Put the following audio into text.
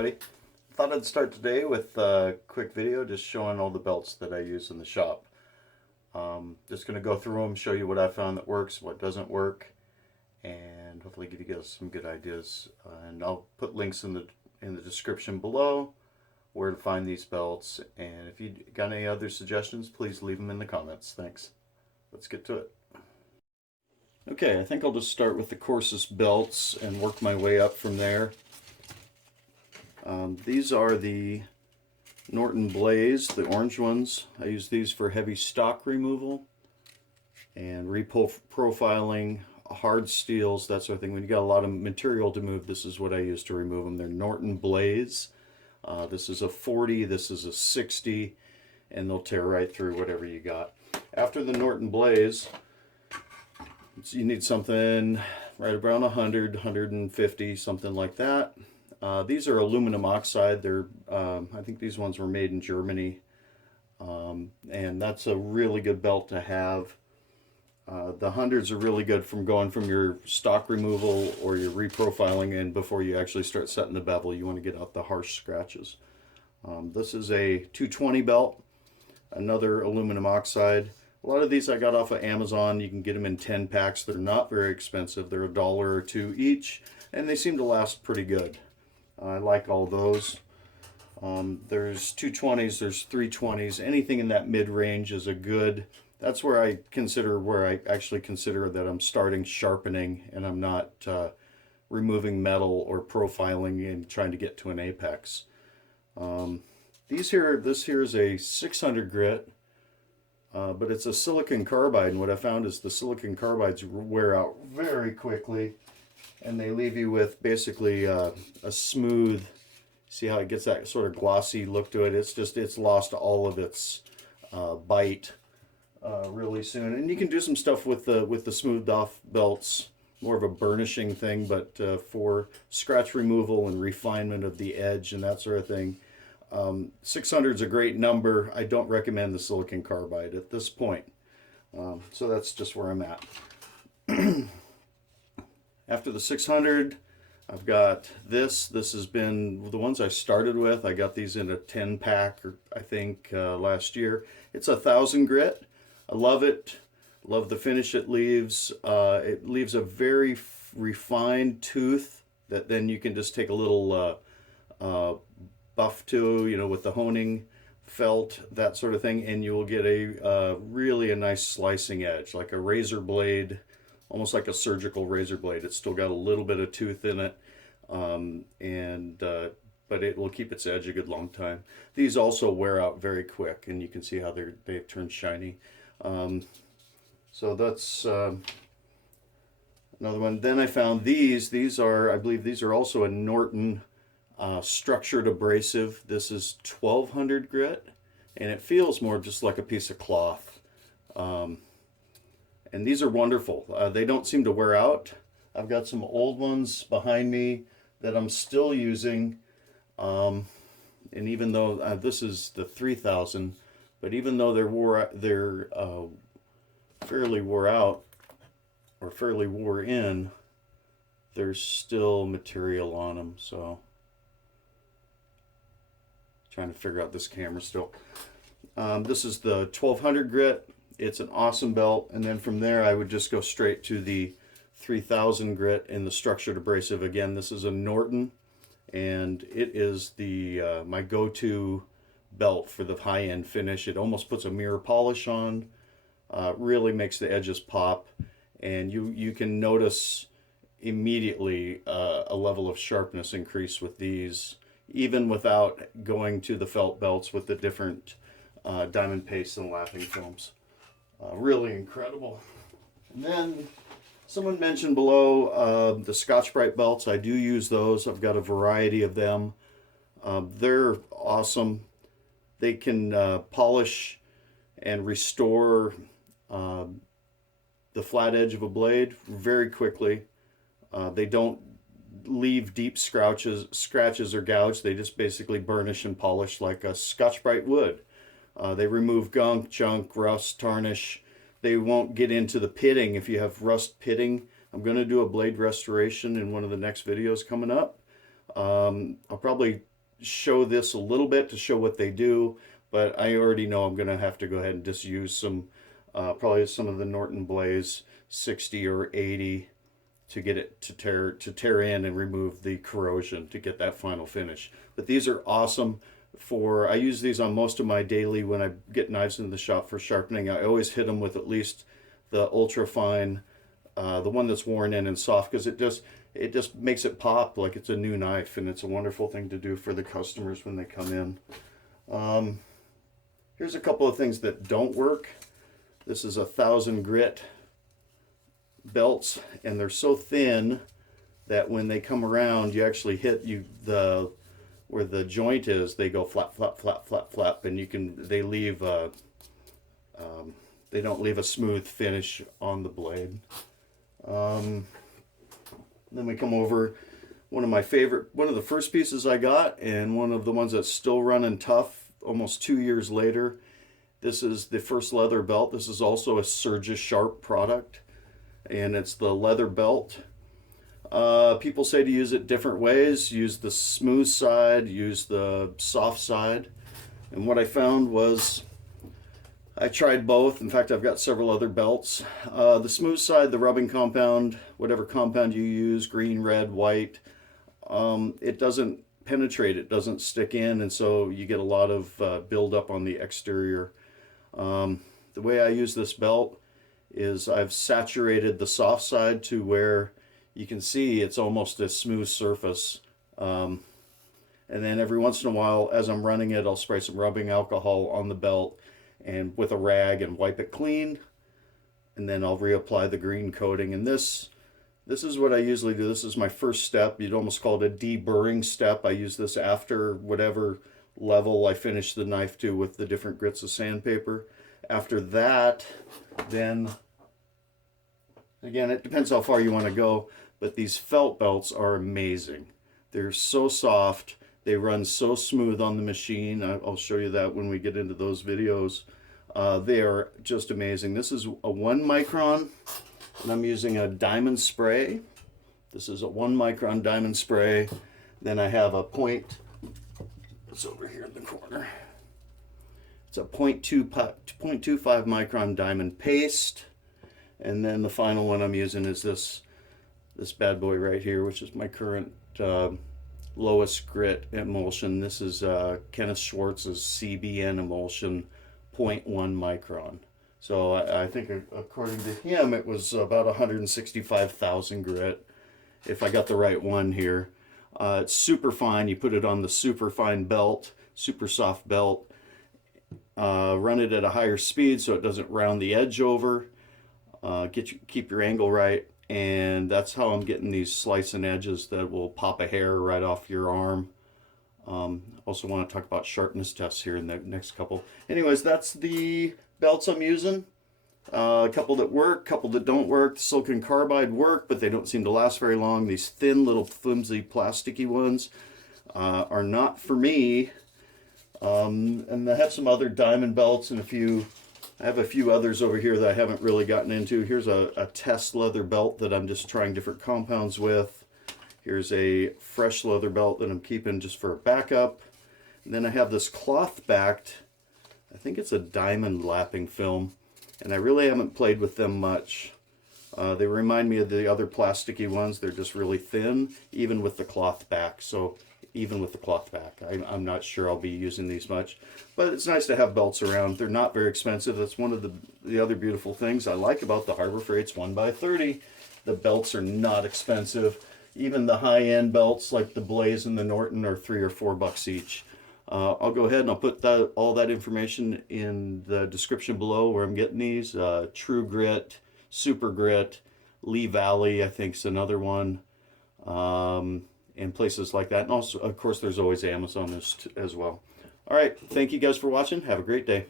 everybody. Thought I'd start today with a quick video just showing all the belts that I use in the shop. Just going to go through them, show you what I found that works, what doesn't work, and hopefully give you guys some good ideas. And I'll put links in the description below where to find these belts, and if you got any other suggestions, please leave them in the comments. Thanks. Let's get to it. Okay, I think I'll just start with the coarsest belts and work my way up from there. These are the Norton Blaze, the orange ones. I use these for heavy stock removal and reprofiling, hard steels, that sort of thing. When you got a lot of material to move, this is what I use to remove them. They're Norton Blaze. This is a 40, this is a 60, and they'll tear right through whatever you got. After the Norton Blaze, you need something right around 100, 150, something like that. These are aluminum oxide. They're, I think these ones were made in Germany, and that's a really good belt to have. The hundreds are really good from going from your stock removal or your reprofiling, and before you actually start setting the bevel, you want to get out the harsh scratches. This is a 220 belt, another aluminum oxide. A lot of these I got off of Amazon. You can get them in 10 packs. They're not very expensive. They're $1 or $2 each, and they seem to last pretty good. I like all those. There's 220s, there's 320s. Anything in that mid-range is a good. That's where I actually consider that I'm starting sharpening, and I'm not removing metal or profiling and trying to get to an apex. This here is a 600 grit. But it's a silicon carbide, and what I found is the silicon carbides wear out very quickly, and they leave you with basically a smooth, see how it gets that sort of glossy look to it. It's lost all of its bite really soon. And you can do some stuff with the smoothed off belts, more of a burnishing thing, but for scratch removal and refinement of the edge and that sort of thing. 600 is a great number. I don't recommend the silicon carbide at this point. So that's just where I'm at. After the 600, I've got this. This has been the ones I started with. I got these in a 10 pack, or I think last year. It's a 1000 grit. I love it. Love the finish it leaves. It leaves a very refined tooth that then you can just take a little buff to, you know, with the honing felt, that sort of thing, and you'll get a really a nice slicing edge, like a razor blade, almost like a surgical razor blade. It's still got a little bit of tooth in it, but it will keep its edge a good long time. These also wear out very quick, and you can see how they've turned shiny. So that's another one. Then I found these. I believe these are also a Norton structured abrasive. This is 1200 grit, and it feels more just like a piece of cloth. And these are wonderful. They don't seem to wear out. I've got some old ones behind me that I'm still using, and even though this is the 3000, but even though they're fairly wore out or fairly wore in, there's still material on them. So trying to figure out this camera still. This is the 1200 grit. It's an awesome belt, and then from there I would just go straight to the 3000 grit in the structured abrasive. Again, this is a Norton, and it is the my go-to belt for the high-end finish. It almost puts a mirror polish on, really makes the edges pop, and you can notice immediately a level of sharpness increase with these, even without going to the felt belts with the different diamond paste and lapping films. Really incredible. And then someone mentioned below the Scotch-Brite belts. I do use those. I've got a variety of them. They're awesome. They can polish and restore the flat edge of a blade very quickly. They don't leave deep scratches or gouge. They just basically burnish and polish like a Scotch-Brite would. They remove gunk, junk, rust, tarnish. They won't get into the pitting. If you have rust pitting, I'm going to do a blade restoration in one of the next videos coming up. I'll probably show this a little bit to show what they do, but I already know I'm going to have to go ahead and just use some, probably some of the Norton Blaze 60 or 80 to get it to tear in and remove the corrosion to get that final finish. But these are awesome for, I use these on most of my daily when I get knives in the shop for sharpening. I always hit them with at least the ultra fine, the one that's worn in and soft, because it just makes it pop like it's a new knife, and it's a wonderful thing to do for the customers when they come in. Here's a couple of things that don't work. This is 1,000 grit belts, and they're so thin that when they come around, you actually hit where the joint is, they go flap, flap, flap, flap, flap, and they leave they don't leave a smooth finish on the blade. Then we come over one of the first pieces I got, and one of the ones that's still running tough almost 2 years later. This is the first leather belt. This is also a Surges Sharp product, and it's the leather belt. People say to use it different ways. Use the smooth side, use the soft side. And what I found was, I tried both. In fact, I've got several other belts. The smooth side, the rubbing compound, whatever compound you use, green, red, white, it doesn't penetrate, it doesn't stick in, and so you get a lot of buildup on the exterior. The way I use this belt is I've saturated the soft side to where you can see it's almost a smooth surface. And then every once in a while, as I'm running it, I'll spray some rubbing alcohol on the belt and with a rag and wipe it clean. And then I'll reapply the green coating. And this is what I usually do. This is my first step. You'd almost call it a deburring step. I use this after whatever level I finish the knife to with the different grits of sandpaper. After that, then, again, it depends how far you want to go, but these felt belts are amazing. They're so soft. They run so smooth on the machine. I'll show you that when we get into those videos. They are just amazing. This is a 1 micron, and I'm using a diamond spray. This is a 1 micron diamond spray. Then I have a it's over here in the corner. It's a 0.25 micron diamond paste. And then the final one I'm using is this bad boy right here, which is my current lowest grit emulsion. This is Kenneth Schwartz's CBN emulsion, 0.1 micron. So I think according to him, it was about 165,000 grit, if I got the right one here. It's super fine. You put it on the super fine belt, super soft belt. Run it at a higher speed so it doesn't round the edge over. Keep your angle right, and that's how I'm getting these slicing edges that will pop a hair right off your arm. Also want to talk about sharpness tests here in the next couple. Anyways, that's the belts I'm using. A couple that work, a couple that don't work. The silicon carbide work, but they don't seem to last very long. These thin little flimsy plasticky ones are not for me. And I have some other diamond belts and I have a few others over here that I haven't really gotten into. Here's a test leather belt that I'm just trying different compounds with. Here's a fresh leather belt that I'm keeping just for a backup. And then I have this cloth backed, I think it's a diamond lapping film, and I really haven't played with them much. They remind me of the other plasticky ones. They're just really thin, even with the cloth back. So even with the cloth back, I'm not sure I'll be using these much, but it's nice to have belts around. They're not very expensive. That's one of the other beautiful things I like about the Harbor Freight's 1x30. The belts are not expensive. Even the high-end belts like the Blaze and the Norton are $3 or $4 each. I'll go ahead and I'll put all that information in the description below where I'm getting these. True Grit, Super Grit, Lee Valley, I think is another one. And places like that. And also, of course, there's always Amazon as well. All right. Thank you guys for watching. Have a great day.